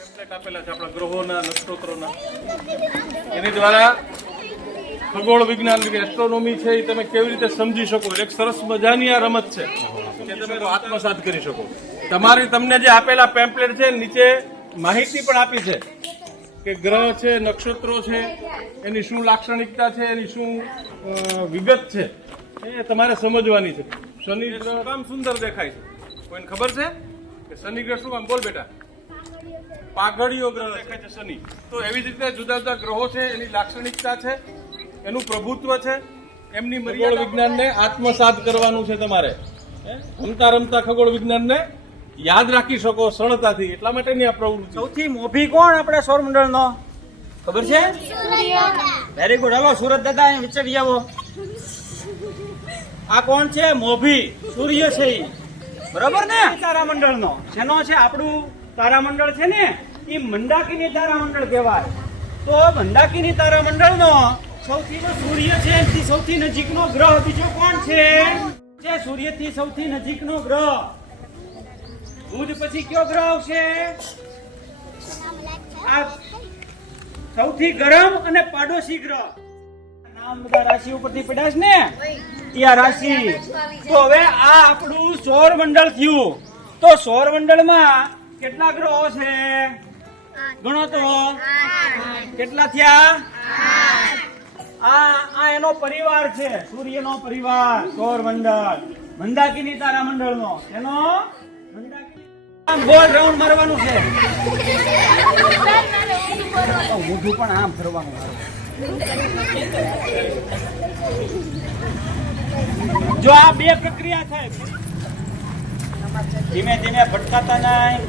Pamphlet આપેલા છે આપણા ગ્રહોના નક્ષત્રોના, એની દ્વારા ખગોળ વિજ્ઞાન એસ્ટ્રોનોમી છે એ તમે કેવી રીતે સમજી શકો. એક સરસ મજાની આ રમત છે કે તમે આત્મસાત કરી શકો. તમને જે આપેલા પેમ્પલેટ છે નીચે માહિતી પણ આપી છે કે ગ્રહ છે, નક્ષત્રો છે, એની શું લાક્ષણિકતા છે, એની શું વિગત છે, એ તમારે સમજવાની છે. શનિ ગ્રહ કામ સુંદર દેખાય છે, કોઈને ખબર છે કે શનિ ગ્રહ શું કામ? બોલ બેટા. પાઘડીયો ગ્રહ દેખાય છે શનિ. તો એવી જ રીતે જુદા જુદા ગ્રહો છે, એની લાક્ષણિકતા છે, એનું પ્રભુત્વ છે, એમની ખગોળ વિજ્ઞાનને આત્મસાત કરવાનું છે તમારે. રમતા રમતા ખગોળ વિજ્ઞાનને યાદ રાખી શકો સરળતાથી, એટલા માટેની આ પ્રવૃત્તિ. સૌથી મોભી કોણ આપણા સૌરમંડળનો ખબર છે? Very good. હાલો સુરત દાદા અહીં વિચારી આવો. આ કોણ છે? મોભી સૂર્ય છે ઈ. બરાબર ને? તારામંડળનો શેનો છે? આપણું તારામંડળ છે ને એ મંદાકિની તારામંડળ કહેવાય. તો મંદાકિની તારામંડળનો સૌથી સૂર્ય છે એથી સૌથી નજીકનો ગ્રહ બીજો કોણ છે? સૂર્યથી સૌથી નજીકનો ગ્રહ બુધ. પછી કયો ગ્રહ આવશે? આ સૌથી ગરમ અને પાડોશી ગ્રહ. નામ બધા રાશિ ઉપરથી પડ્યા છે ને, એ આ રાશિ. તો હવે આ આપણું સૌરમંડળ થયું. તો સૌરમંડળમાં કેટલા ગ્રહો છે? ગણો તો કેટલા થયા? આ એનો પરિવાર છે, સૂર્યનો પરિવાર સૌરમંડળ. મંદાકિની તારામંડળનો એનો ગોળ રાઉન્ડ મારવાનું છે. મોઢું પણ આમ ફરવાનું. જો આ બે પ્રક્રિયા થાય, ધીમે ધીમે ભટકાતા નહીં.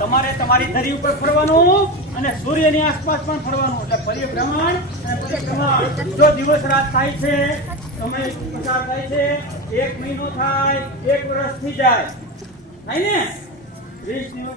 તમારે તમારી ધરી ઉપર ફરવાનું અને સૂર્યની આસપાસ પણ ફરવાનું, એટલે પરિભ્રમણ અને પરિક્રમણ. જો દિવસ રાત થાય છે, સમય પસાર થાય છે, 1 મહિનો થાય, 1 વર્ષ થઈ જાય, થાય ને 20 દિવસ.